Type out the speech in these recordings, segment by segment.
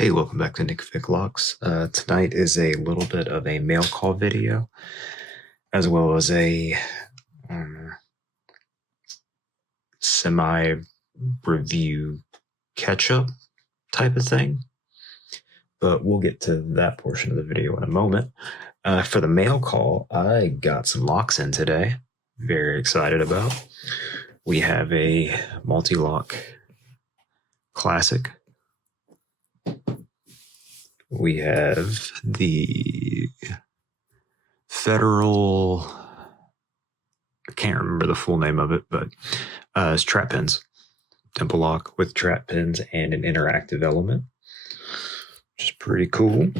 Hey, welcome back to Nick Vic Locks. Tonight is a little bit of a mail call video, as well as a semi-review catch-up type of thing. But we'll get to that portion of the video in a moment. For the mail call, I got some locks in today. Very excited about. We have a multi-lock classic. We have the Federal, I can't remember the full name of it, but it's trap pins. Temple lock with trap pins and an interactive element, which is pretty cool.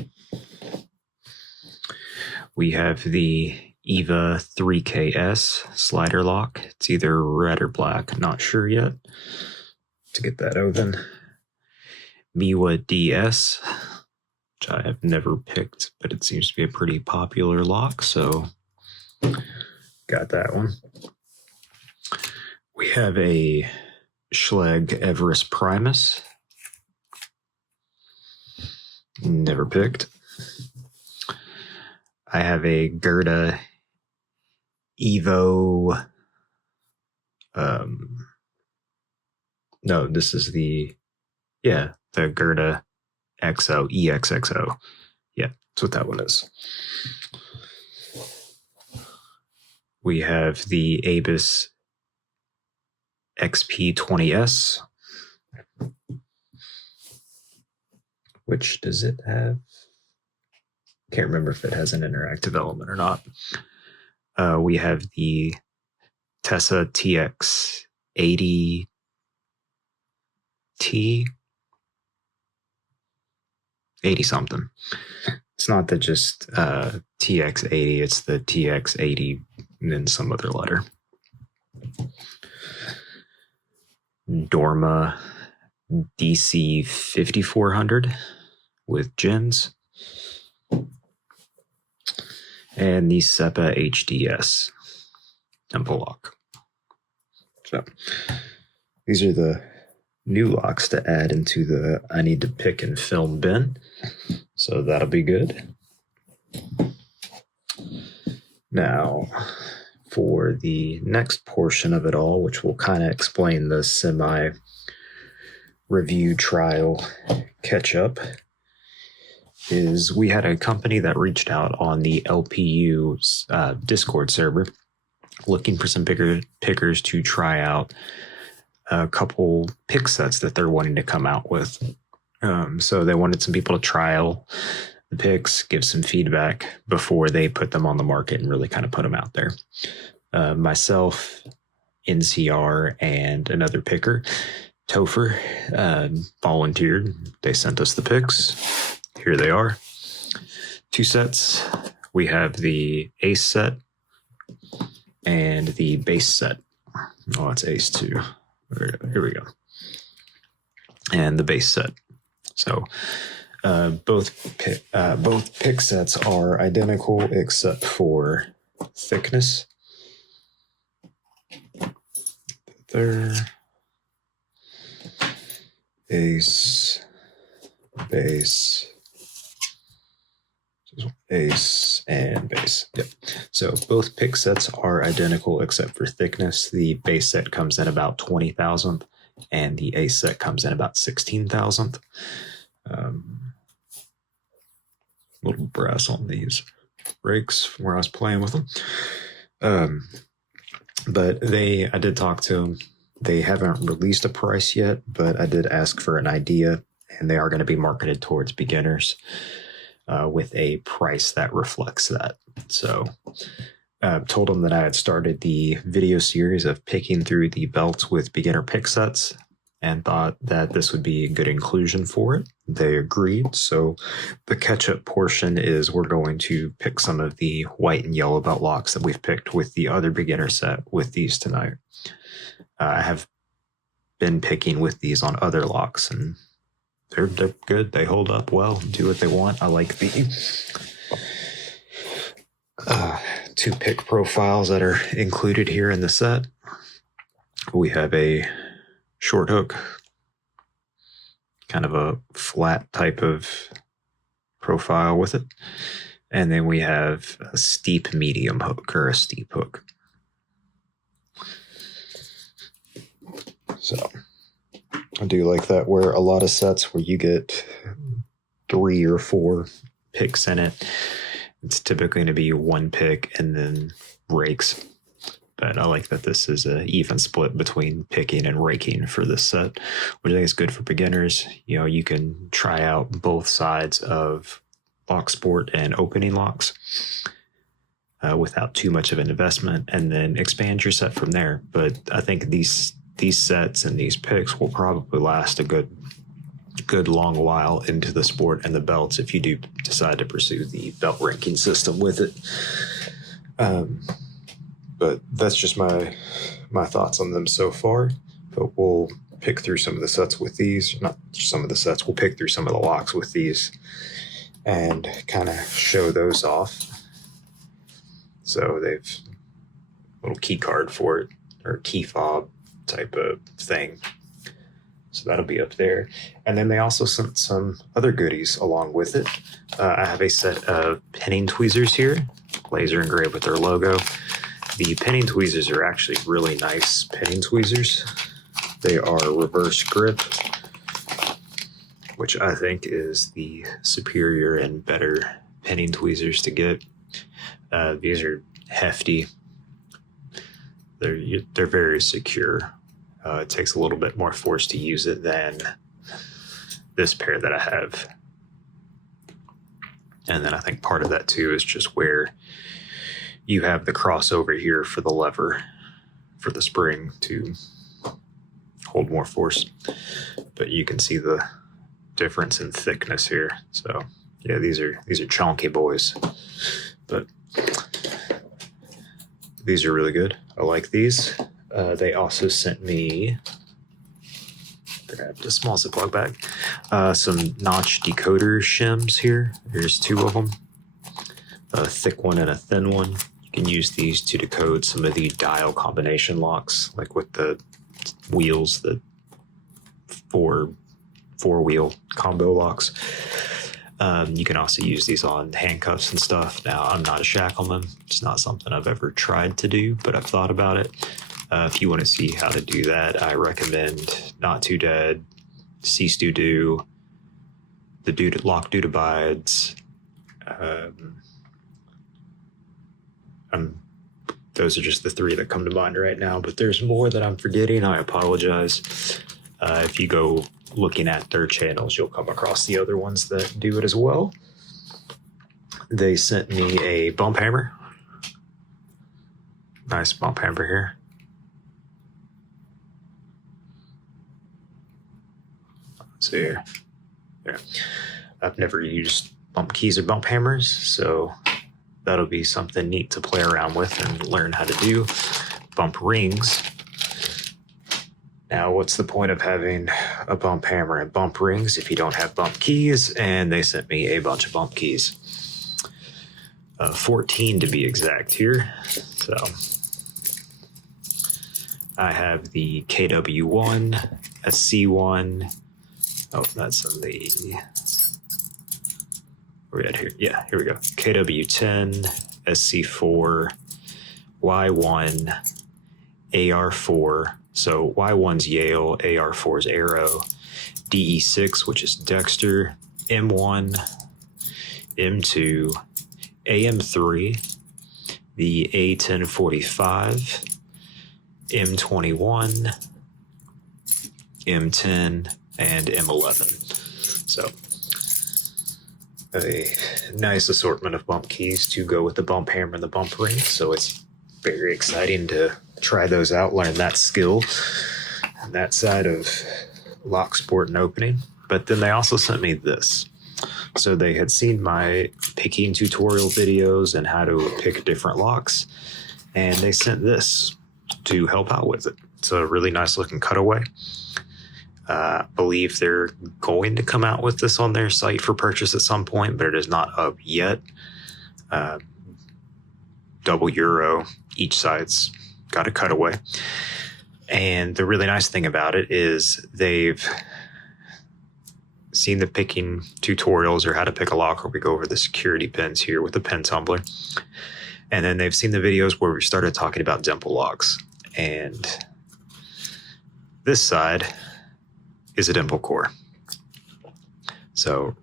We have the EVA 3KS slider lock. It's either red or black, not sure yet. To get that open. Miwa DS, which I have never picked, but it seems to be a pretty popular lock, so got that one. We have a Schlage Everest Primus. Never picked. I have a Gerda Evo. No, this is the Gerda XO, EXXO. Yeah, that's what that one is. We have the Abus XP20S. Which does it have? Can't remember if it has an interactive element or not. We have the Tessa TX80T. T 80 something. It's not the just TX80, it's the TX80 and then some other letter. Dorma DC 5400 with gens. And the SEPA HDS temple lock. So these are the new locks to add into the I need to pick and film bin. So that'll be good. Now, for the next portion of it all, which will kind of explain the semi-review trial catch-up, is we had a company that reached out on the LPU Discord server looking for some pickers to try out a couple pick sets that they're wanting to come out with. So they wanted some people to trial the picks, give some feedback before they put them on the market and really kind of put them out there. Myself, NCR, and another picker, Topher, volunteered. They sent us the picks. Here they are. 2 sets. We have the Ace set and the Base set. Oh, it's Ace too. Here we go. And the Base set. So both pick sets are identical except for thickness. There. Ace, Base, Ace, and Base. Yep. So both pick sets are identical except for thickness. The Base set comes in about 20,000th, and the Ace set comes in about 16,000th. Little brass on these brakes from where I was playing with them. But I did talk to them. They haven't released a price yet, but I did ask for an idea, and they are going to be marketed towards beginners with a price that reflects that. So told them that I had started the video series of picking through the belts with beginner pick sets and thought that this would be a good inclusion for it. They agreed. So the catch-up portion is we're going to pick some of the white and yellow belt locks that we've picked with the other beginner set with these tonight. I have been picking with these on other locks, and they're good. They hold up well, do what they want. I like the 2 pick profiles that are included here in the set. We have a short hook, kind of a flat type of profile with it. And then we have a steep medium hook or a steep hook. So I do like that, where a lot of sets where you get 3 or 4 picks in it, it's typically going to be 1 pick and then rakes. But I like that this is an even split between picking and raking for this set, which I think is good for beginners. You know, you can try out both sides of locksport and opening locks without too much of an investment, and then expand your set from there. But I think these sets and these picks will probably last a good long while into the sport and the belts if you do decide to pursue the belt ranking system with it. But that's just my thoughts on them so far. But we'll pick through some of the sets with these. Not some of the sets. We'll pick through some of the locks with these and kind of show those off. So they've a little key card for it, or key fob type of thing. So that'll be up there. And then they also sent some other goodies along with it. I have a set of pinning tweezers here, laser engraved with their logo. The pinning tweezers are actually really nice pinning tweezers. They are reverse grip, which I think is the superior and better pinning tweezers to get. These are hefty. They're very secure. It takes a little bit more force to use it than this pair that I have. And then I think part of that too is just where you have the crossover here for the lever for the spring to hold more force. But you can see the difference in thickness here. So yeah, these are chunky boys, but these are really good. I like these. They also sent me, grabbed a small Ziploc bag, some notch decoder shims here. There's 2 of them, a thick one and a thin one. You can use these to decode some of the dial combination locks, like with the wheels, the four-wheel combo locks. You can also use these on handcuffs and stuff. Now, I'm not a shackleman. It's not something I've ever tried to do, but I've thought about it. If you want to see how to do that, I recommend Not Too Dead, Cease to Do, the Lock Dude Abides. Those are just the 3 that come to mind right now, but there's more that I'm forgetting. I apologize. If you go looking at their channels, you'll come across the other ones that do it as well. They sent me a bump hammer. Nice bump hammer here. Let's see here. Yeah. I've never used bump keys or bump hammers, so that'll be something neat to play around with and learn how to do. Bump rings. Now, what's the point of having a bump hammer and bump rings if you don't have bump keys? And they sent me a bunch of bump keys. 14 to be exact here. So I have the KW1, SC1. Oh, that's on the... Where are we at here? Yeah, here we go. KW10, SC4, Y1, AR4. So Y1's Yale, AR4's Arrow, DE6, which is Dexter, M1, M2, AM3, the A1045, M21, M10, and M11. So a nice assortment of bump keys to go with the bump hammer and the bump ring. So it's very exciting to try those out, learn that skill and that side of lock sport and opening. But then they also sent me this. So they had seen my picking tutorial videos and how to pick different locks, and they sent this to help out with it. It's a really nice looking cutaway. I believe they're going to come out with this on their site for purchase at some point, but it is not up yet. Double euro, each side's got a cutaway. And the really nice thing about it is they've seen the picking tutorials or how to pick a lock where we go over the security pins here with the pin tumbler. And then they've seen the videos where we started talking about dimple locks. And this side is a dimple core. So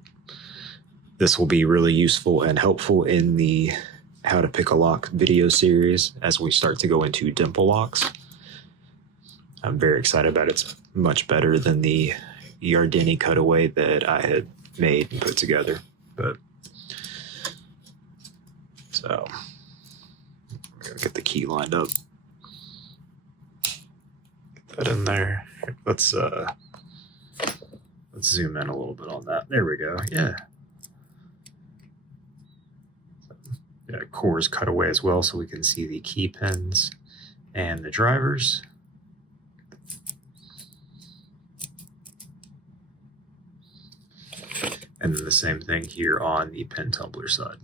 this will be really useful and helpful in the how to pick a lock video series as we start to go into dimple locks. I'm very excited about it. It's much better than the Yardeni cutaway that I had made and put together. But so gotta get the key lined up. Get that in there. Let's zoom in a little bit on that. There we go. Yeah. Yeah, cores cut away as well, so we can see the key pins and the drivers. And then the same thing here on the pin tumbler side.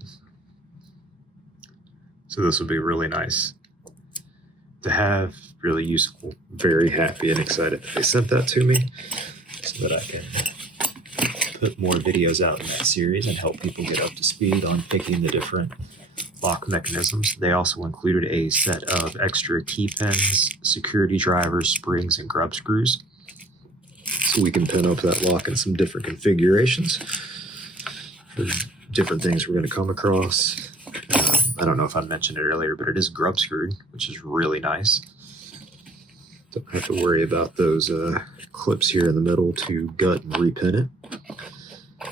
So this will be really nice to have, really useful. Very happy and excited that they sent that to me so that I can put more videos out in that series and help people get up to speed on picking the different lock mechanisms. They also included a set of extra key pins, security drivers, springs, and grub screws. So we can pin up that lock in some different configurations. There's different things we're going to come across. I don't know if I mentioned it earlier, but it is grub screwed, which is really nice. Don't have to worry about those clips here in the middle to gut and repin it.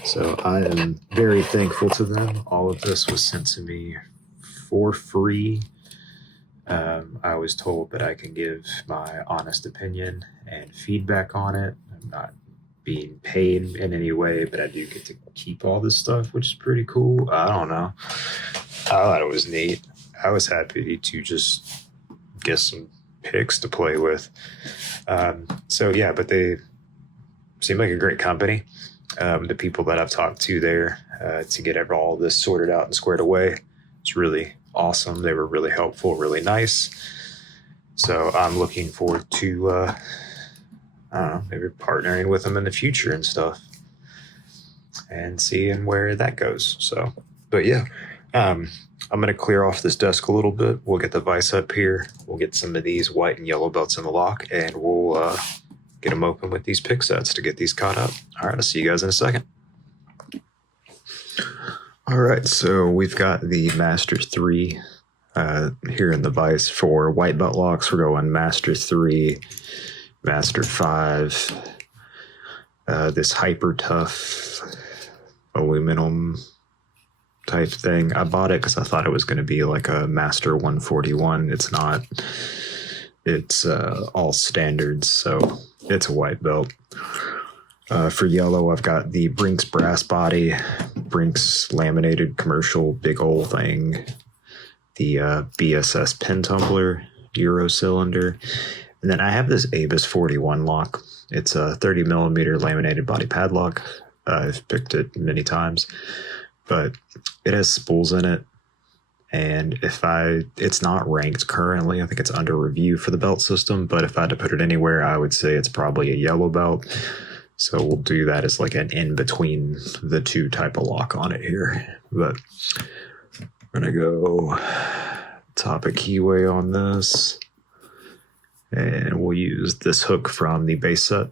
So I am very thankful to them. All of this was sent to me for free. I was told that I can give my honest opinion and feedback on it. I'm not being paid in any way, but I do get to keep all this stuff, which is pretty cool. I don't know. I thought it was neat. I was happy to just get some picks to play with. So yeah, but they seem like a great company. The people that I've talked to there to get all this sorted out and squared away, it's really awesome. They were really helpful, really nice. So I'm looking forward to, I don't know, maybe partnering with them in the future and stuff and seeing where that goes. So, but yeah, I'm going to clear off this desk a little bit. We'll get the vise up here. We'll get some of these white and yellow belts in the lock, and we'll get them open with these pick sets to get these caught up. All right, I'll see you guys in a second. All right, so we've got the Master 3 here in the vise for white belt locks. We're going Master 3, Master 5, this hyper tough aluminum type thing. I bought it because I thought it was going to be like a Master 141. It's not. It's all standards, so it's a white belt. For yellow, I've got the Brinks brass body, Brinks laminated commercial big old thing, the BSS pin tumbler, Euro cylinder, and then I have this Avis 41 lock. It's a 30 millimeter laminated body padlock. I've picked it many times, but it has spools in it. And it's not ranked currently. I think it's under review for the belt system, but if I had to put it anywhere, I would say it's probably a yellow belt. So we'll do that as like an in between the two type of lock on it here. But I'm gonna go Topic keyway on this, and we'll use this hook from the base set,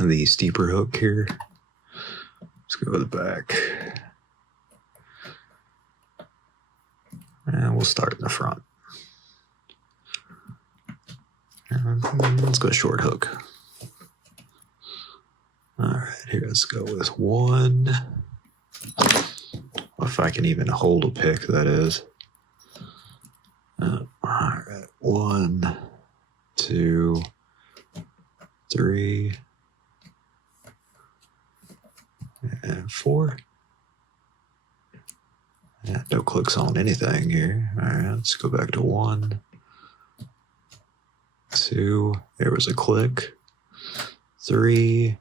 the steeper hook here. Let's go to the back. And we'll start in the front. And let's go short hook. All right, here, let's go with one. If I can even hold a pick, that is. All right, 1, 2, 3, and 4. Yeah, no clicks on anything here. All right, let's go back to 1, 2. There was a click. 3.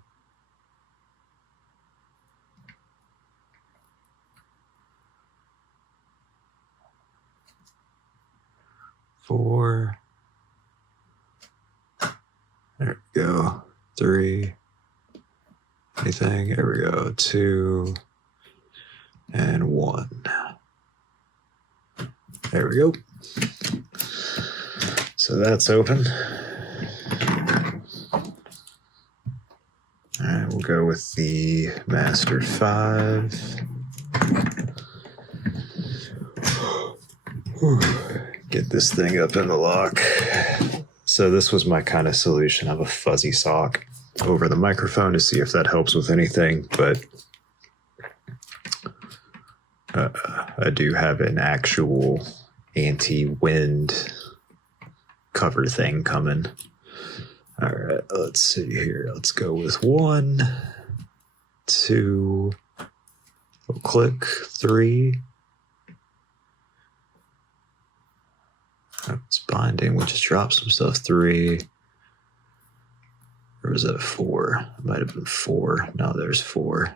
4. There we go. 3. anything. There we go. 2 and 1. There we go. So that's open. All right, we'll go with the Master 5. Get this thing up in the lock. So this was my kind of solution of a fuzzy sock over the microphone to see if that helps with anything, but I do have an actual anti-wind cover thing coming. All right, let's see here. Let's go with 1, 2, we'll click 3. It's binding. We just dropped some stuff. 3. Or was that 4? It might have been 4. No, there's 4.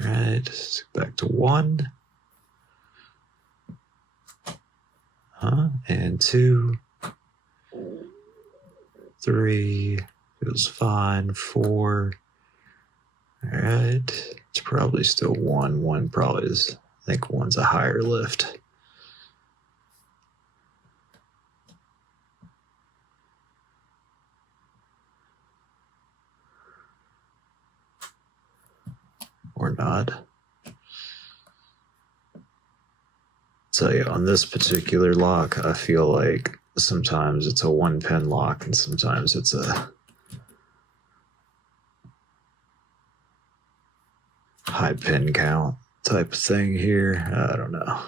All right, back to 1. And 2. 3. Feels fine. 4. All right. It's probably still 1. 1 probably is, I think 1's a higher lift. Or not. So yeah, on this particular lock, I feel like sometimes it's a 1-pin lock and sometimes it's a high pin count type of thing here. I don't know.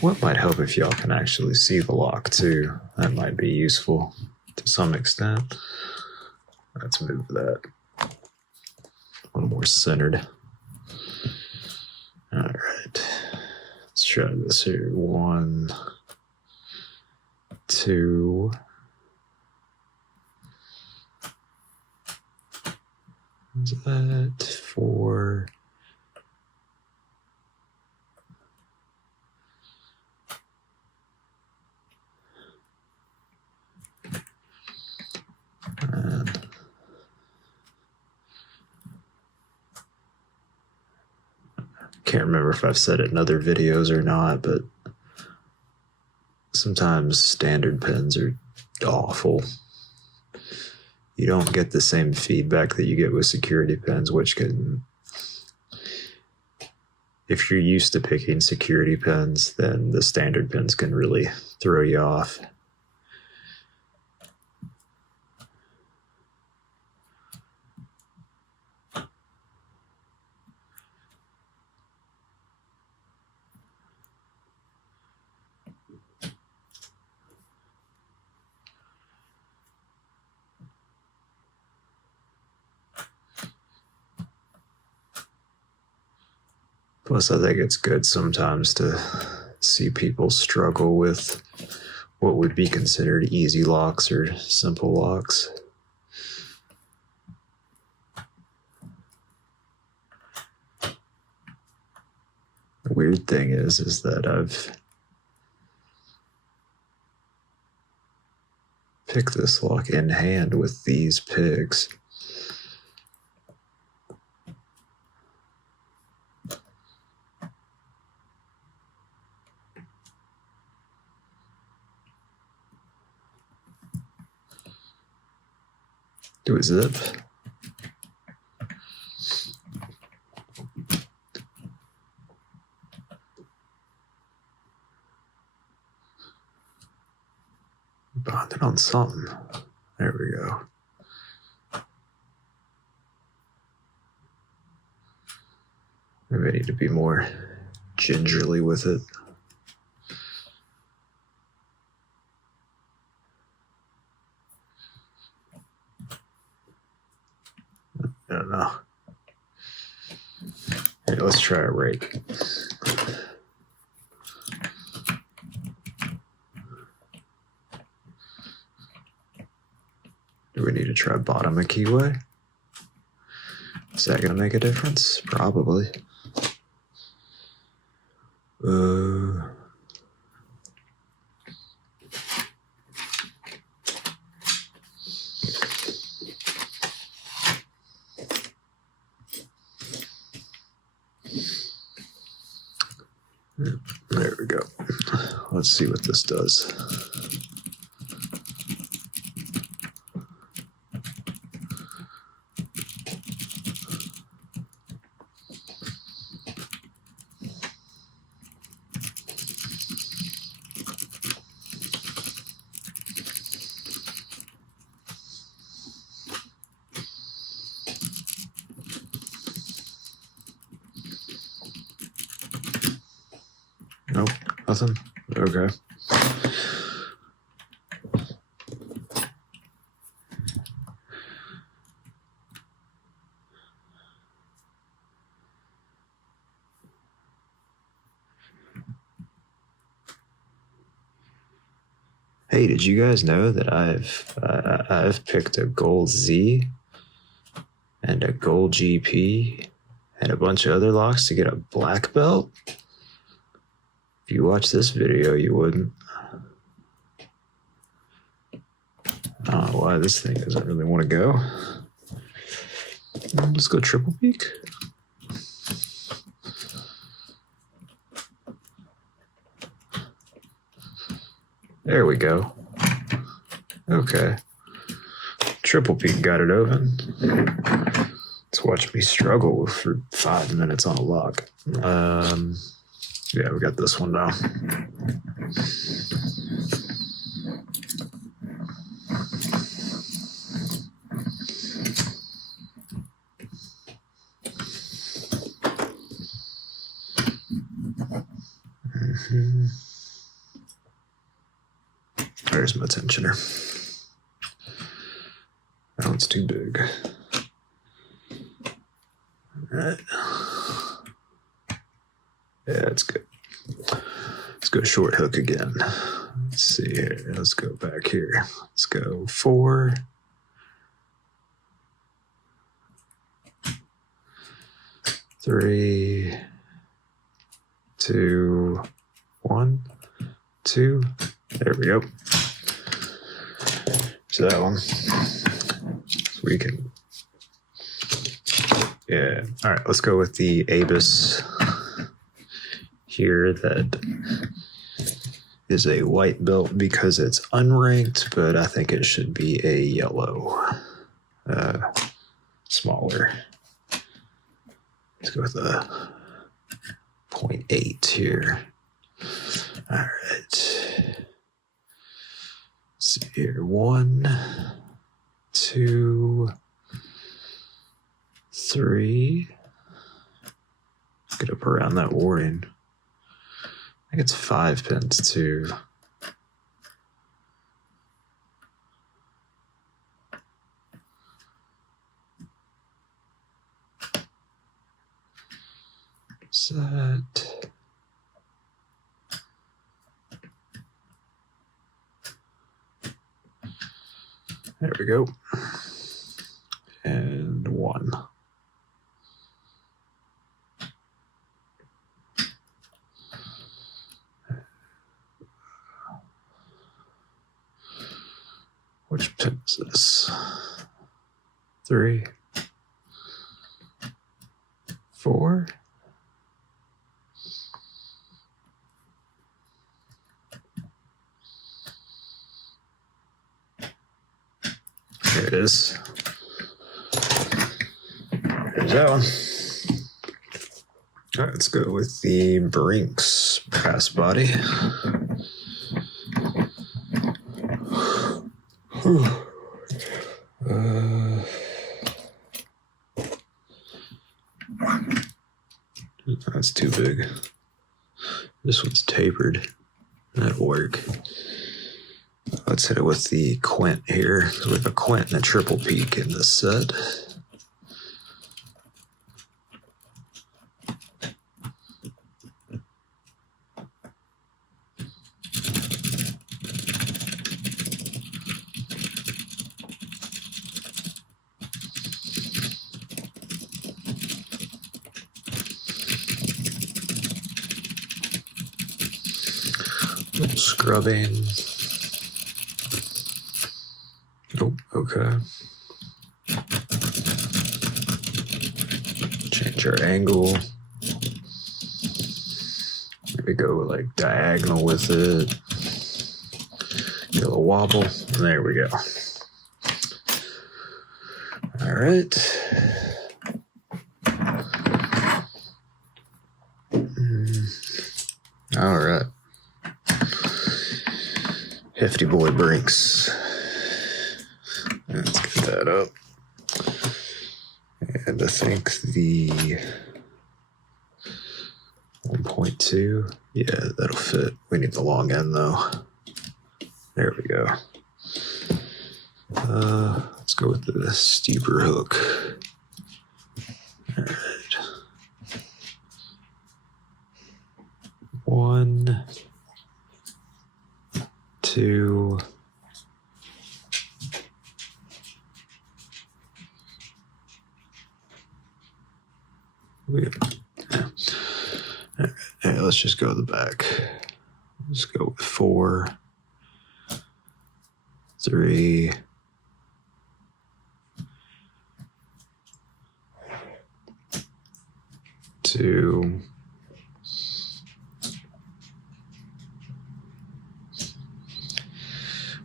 What might help if y'all can actually see the lock too. That might be useful to some extent. Let's move that a little more centered. All right, let's try this here. 1, 2. What's that? 4. And can't remember if I've said it in other videos or not, but sometimes standard pins are awful. You don't get the same feedback that you get with security pins, which can, if you're used to picking security pins, then the standard pins can really throw you off. Plus, I think it's good sometimes to see people struggle with what would be considered easy locks or simple locks. The weird thing is that I've picked this lock in hand with these pigs. Do a zip. Bonded on something. There we go. Maybe I need to be more gingerly with it. I don't know. Here, let's try a rake. Do we need to try bottom a keyway? Is that going to make a difference? Probably. There we go. Let's see what this does. Nope, nothing. Okay. Hey, did you guys know that I've picked a gold Z and a gold GP and a bunch of other locks to get a black belt? If you watch this video, you wouldn't. I don't know why this thing doesn't really want to go. Let's go triple peak. There we go. Okay. Triple peak got it open. Let's watch me struggle for 5 minutes on a lock. Yeah, we got this one now. There's my tensioner. That one's too big. All right. Yeah, that's good. Let's go short hook again. Let's see here. Let's go back here. Let's go 4. 3, 2, 1, 2. There we go. So that one. So we can. Yeah. All right. Let's go with the Abus here. That is a white belt because it's unranked, but I think it should be a yellow. Smaller. Let's go with a 0.8 here. All right. Let's see here. 1, 2, 3. Get up around that warning. I think it's 5 pins too. Set. There we go. And 1. Which pin is this? 3, 4. There it is. There's that one. All right, let's go with the Brinks brass body. That's too big. This one's tapered. That'll work. Let's hit it with the Quint here. We have a Quint and a triple peak in this set. Little scrubbing. Nope, okay. Change our angle. maybe go like diagonal with it. Get a little wobble. There we go. All right. All right. Hefty boy brakes. Let's get that up. And I think the 1.2, yeah, that'll fit. We need the long end though. There we go. Let's go with the steeper hook. All right. 1, 2. Yeah. All right, let's just go to the back. Let's go with 4, 3, 2,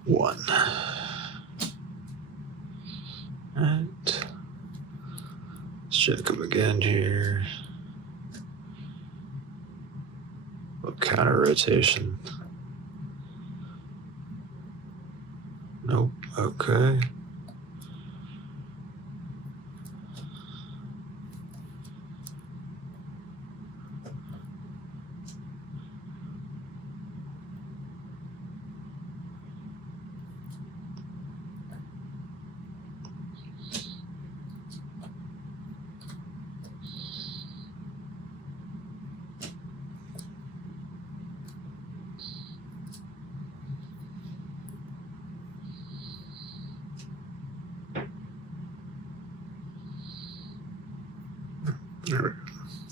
1. And let's check them again here. Counter rotation. Nope. Okay.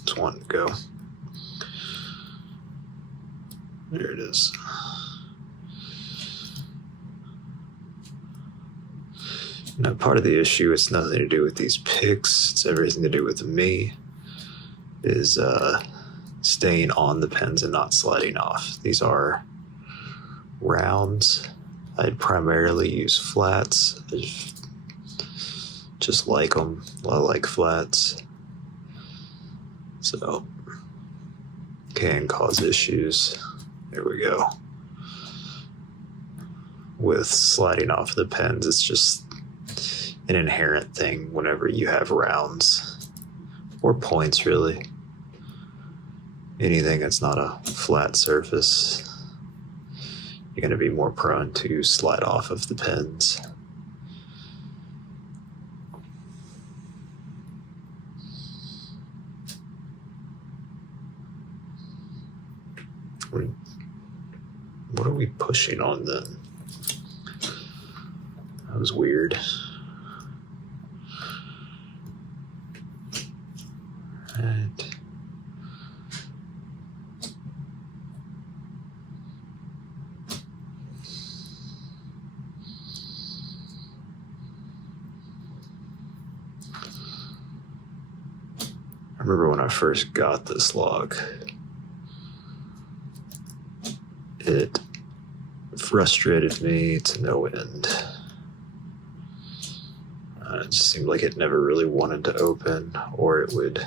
It's 1 to go. There it is. Now, part of the issue, it's nothing to do with these picks, it's everything to do with me, is staying on the pens and not sliding off. These are rounds. I'd primarily use flats. I just like them. I like flats. So, can cause issues. There we go. With sliding off the pens, it's just an inherent thing whenever you have rounds or points, really. Anything that's not a flat surface, you're going to be more prone to slide off of the pens. What are we pushing on then? That was weird. Right. I remember when I first got this log, it frustrated me to no end. It just seemed like it never really wanted to open, or it would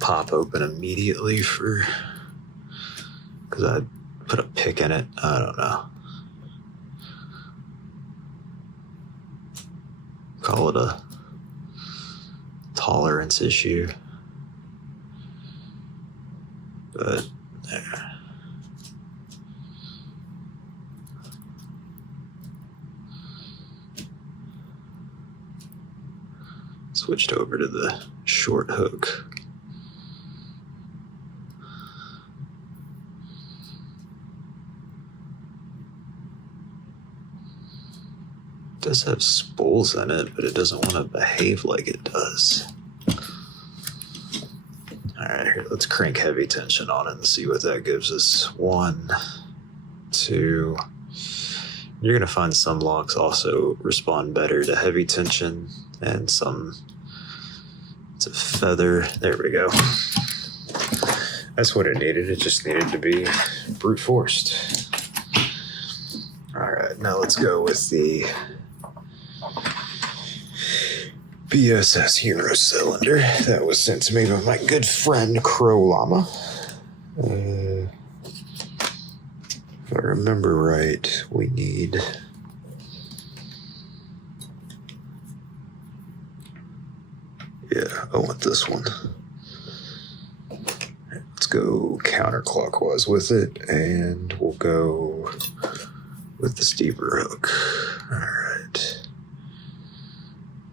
pop open immediately because I'd put a pick in it. I don't know. Call it a tolerance issue. But there. Switched over to the short hook. It does have spools in it, but it doesn't want to behave like it does. Alright, here, let's crank heavy tension on it and see what that gives us. 1, 2. You're going to find some locks also respond better to heavy tension, and some, it's a feather. There we go. That's what it needed. It just needed to be brute forced. All right, now let's go with the BSS Hero cylinder that was sent to me by my good friend Crow Llama. If I remember right, we need... Yeah, I want this one. Let's go counterclockwise with it, and we'll go with the steeper hook. All right.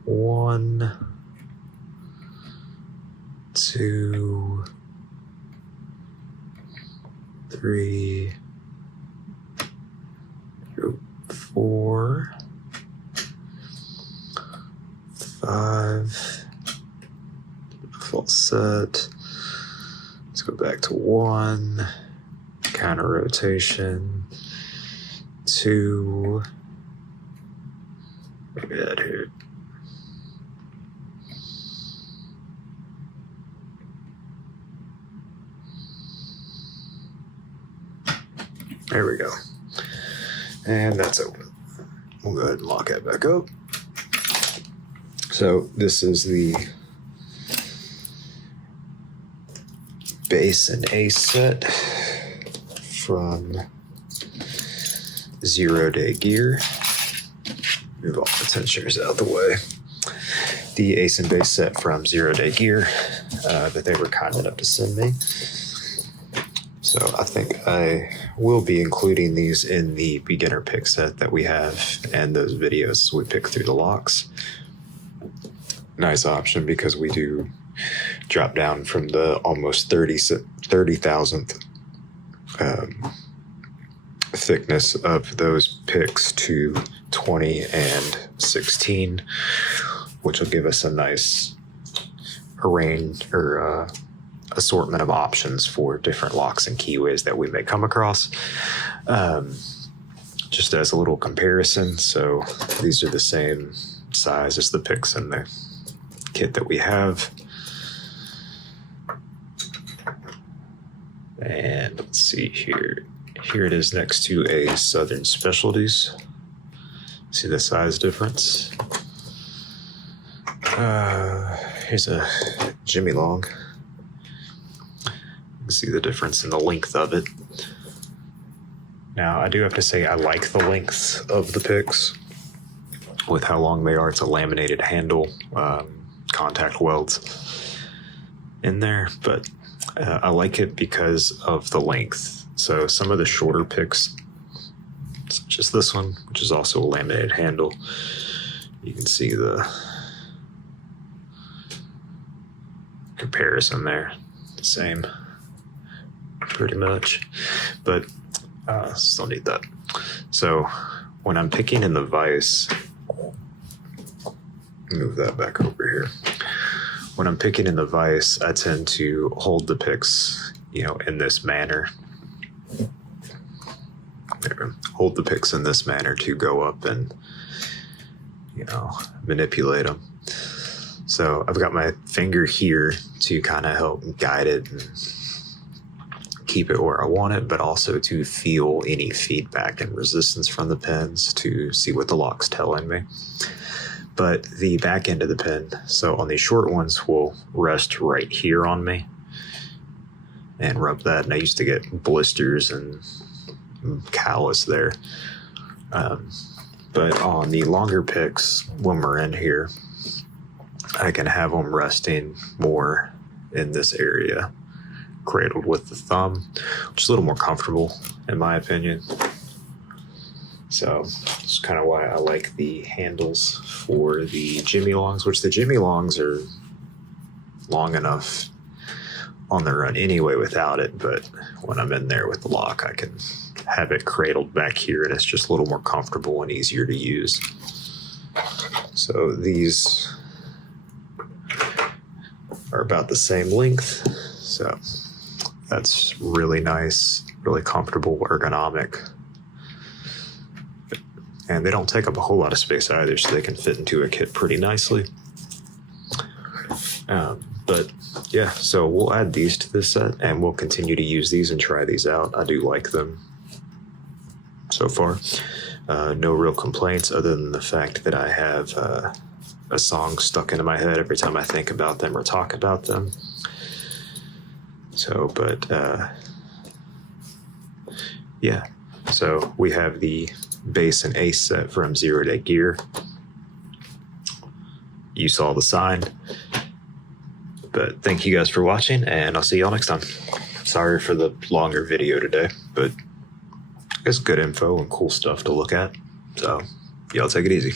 1, 2, 3, 4, 5. Full set. Let's go back to 1. Counter rotation. 2. Maybe that here. There we go. And that's open. We'll go ahead and lock that back up. So this is the base and ace set from 0 Day Gear. Move all the tensioners out of the way. The ace and base set from 0 Day Gear that they were kind enough to send me. So I think I will be including these in the beginner pick set that we have and those videos we pick through the locks. Nice option because we do drop down from the almost 30,000th thickness of those picks to 20 and 16, which will give us a nice range or assortment of options for different locks and keyways that we may come across. Just as a little comparison, so these are the same size as the picks in the kit that we have. And let's see here. Here it is next to a Southern Specialties. See the size difference? Here's a Jimmy Long. You can see the difference in the length of it. Now, I do have to say I like the length of the picks with how long they are. It's a laminated handle, contact welds in there, but I like it because of the length. So some of the shorter picks, such as this one, which is also a laminated handle, you can see the comparison there. Same, pretty much, but still need that. So when I'm picking in the vise, move that back over here. When I'm picking in the vise, I tend to hold the picks, in this manner. Hold the picks in this manner to go up and, manipulate them. So I've got my finger here to kind of help guide it and keep it where I want it, but also to feel any feedback and resistance from the pins to see what the lock's telling me. But the back end of the pin, so on these short ones, will rest right here on me and rub that. And I used to get blisters and callus there. But on the longer picks, when we're in here, I can have them resting more in this area, cradled with the thumb, which is a little more comfortable in my opinion. So that's kind of why I like the handles for the Jimmy Longs, which the Jimmy Longs are long enough on the run anyway without it. But when I'm in there with the lock, I can have it cradled back here and it's just a little more comfortable and easier to use. So these are about the same length. So that's really nice, really comfortable, ergonomic. And they don't take up a whole lot of space either, so they can fit into a kit pretty nicely. But But yeah, so we'll add these to this set and we'll continue to use these and try these out. I do like them so far. No real complaints other than the fact that I have a song stuck into my head every time I think about them or talk about them. So, but yeah, so we have the bass and ace set from Zero Day Gear. You saw the sign. But thank you guys for watching, and I'll see y'all next time. Sorry for the longer video today, but it's good info and cool stuff to look at. So y'all take it easy.